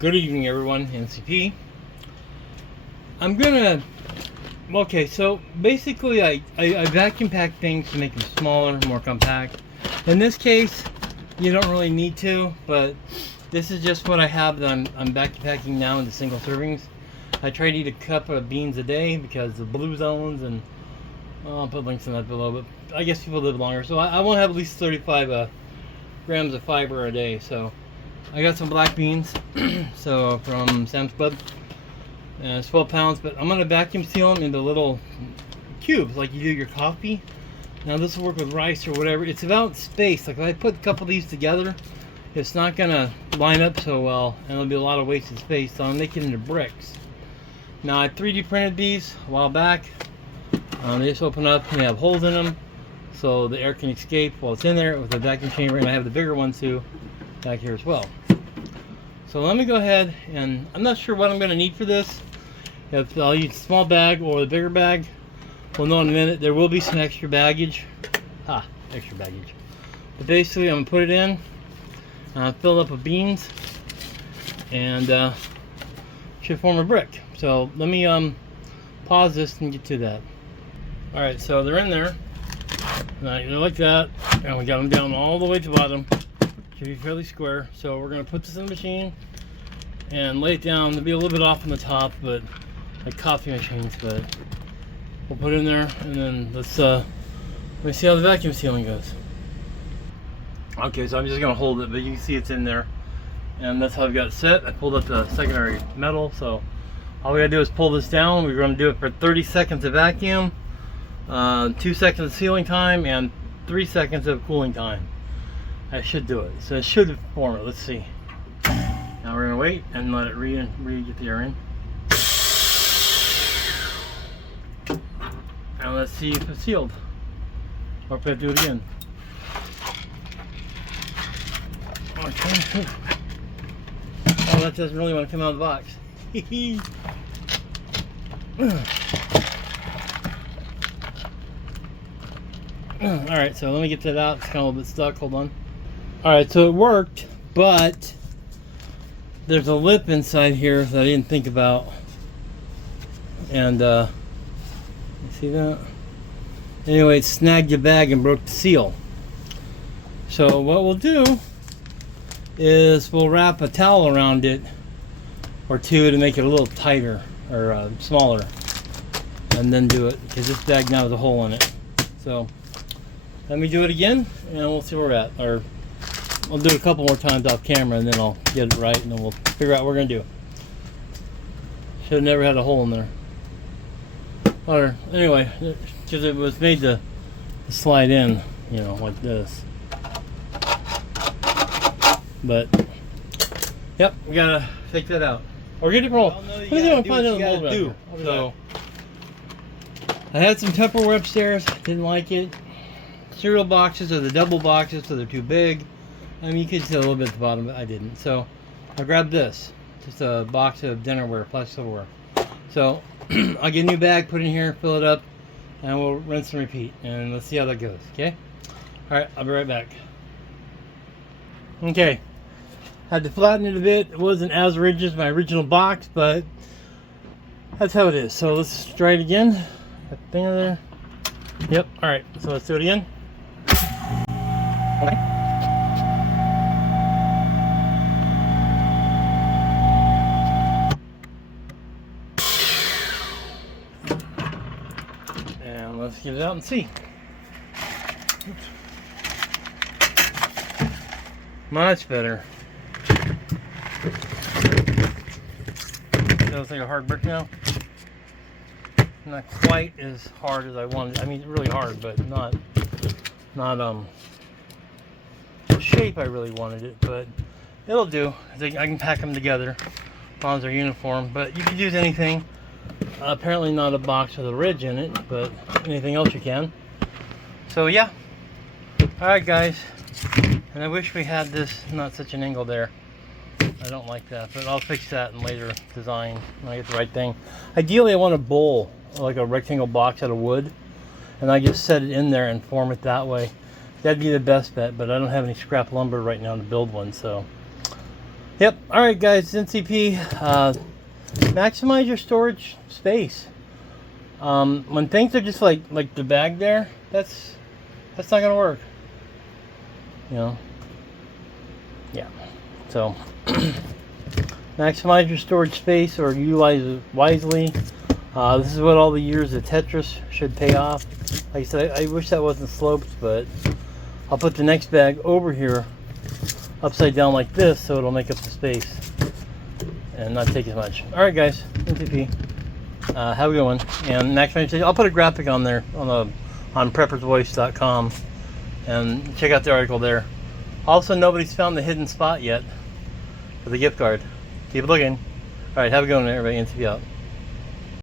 Good evening, everyone. NCP. I'm gonna. Okay, so basically, I vacuum pack things to make them smaller, more compact. In this case, you don't really need to, but this is just what I have that I'm vacuum packing now into single servings. I try to eat a cup of beans a day because the blue zones, and I'll put links in that below. But I guess people live longer, so I want to have at least 35 grams of fiber a day. So I got some black beans, so from Sam's Club, and it's 12 pounds. But I'm gonna vacuum seal them into little cubes, like you do your coffee. Now this will work with rice or whatever. It's about space. Like if I put a couple of these together, it's not gonna line up so well, and there'll be a lot of wasted space. So I'm making it into bricks. Now I 3D printed these a while back. They just open up and they have holes in them, so the air can escape while it's in there with the vacuum chamber. And I have the bigger one too back here as well. So let me go ahead, and I'm not sure what I'm going to need for this. If I'll use the small bag or the bigger bag, we'll know in a minute. There will be some extra baggage. Extra baggage. But basically I'm going to put it in, fill it up with beans, and should form a brick. So let me pause this and get to that. Alright, so they're in there. They're like that, and we got them down all the way to the bottom. Should be fairly square. So we're going to put this in the machine and lay it down. It'll be a little bit off on the top, but like coffee machines, but we'll put it in there, and then let's see how the vacuum sealing goes. Okay, so I'm just going to hold it, but you can see it's in there, and that's how I've got it set. I pulled up the secondary metal, so all we got to do is pull this down. We're going to do it for 30 seconds of vacuum, 2 seconds of sealing time, and 3 seconds of cooling time. I should do it. So it should form it. Let's see. Now we're going to wait and let it get the air in. And let's see if it's sealed. Or if I have to do it again. Okay. Oh, that doesn't really want to come out of the box. Alright, so let me get that out. It's kind of a little bit stuck. Hold on. Alright, so it worked, but there's a lip inside here that I didn't think about. And, you see that? Anyway, it snagged the bag and broke the seal. So what we'll do is we'll wrap a towel around it or two to make it a little tighter or smaller, and then do it, because this bag now has a hole in it. So let me do it again and we'll see where we're at. Or I'll do it a couple more times off camera, and then I'll get it right, and then we'll figure out what we're going to do. Should have never had a hole in there. Or anyway, because it was made to slide in, you know, like this. But yep, we gotta take that out or get it rolled. What do you want to find out what to do? So I had some Tupperware upstairs, didn't like it. Cereal boxes are the double boxes, so they're too big. I mean, you could see a little bit at the bottom, but I didn't. So I grabbed this, just a box of dinnerware, plastic silverware. So I'll get a new bag, put it in here, fill it up, and we'll rinse and repeat. And let's see how that goes, okay? Alright, I'll be right back. Okay, had to flatten it a bit. It wasn't as rigid as my original box, but that's how it is. So let's try it again. That thing over there. Yep, alright, so let's do it again. Okay. And let's get it out and see. Oops. Much better. That looks like a hard brick now. Not quite as hard as I wanted. I mean, really hard, but not the shape I really wanted it. But it'll do. I can pack them together as long as they're uniform. But you can use anything. Apparently not a box with a ridge in it, but anything else you can. So yeah. All right, guys. And I wish we had this, not such an angle there. I don't like that, but I'll fix that in later design when I get the right thing. Ideally, I want a bowl, like a rectangle box out of wood, and I just set it in there and form it that way. That'd be the best bet, but I don't have any scrap lumber right now to build one, so Yep. All right, guys. NCP. Maximize your storage space. When things are just like the bag there, that's not gonna work. You know. Yeah. So maximize your storage space or utilize it wisely. This is what all the years of Tetris should pay off. Like I said, I wish that wasn't sloped, but I'll put the next bag over here upside down like this so it'll make up the space and not take as much. Alright guys, NTP. Have a good one. And next time I'll put a graphic on there on preppersvoice.com and check out the article there. Also, nobody's found the hidden spot yet for the gift card. Keep looking. Alright, have a good one everybody. NTP out.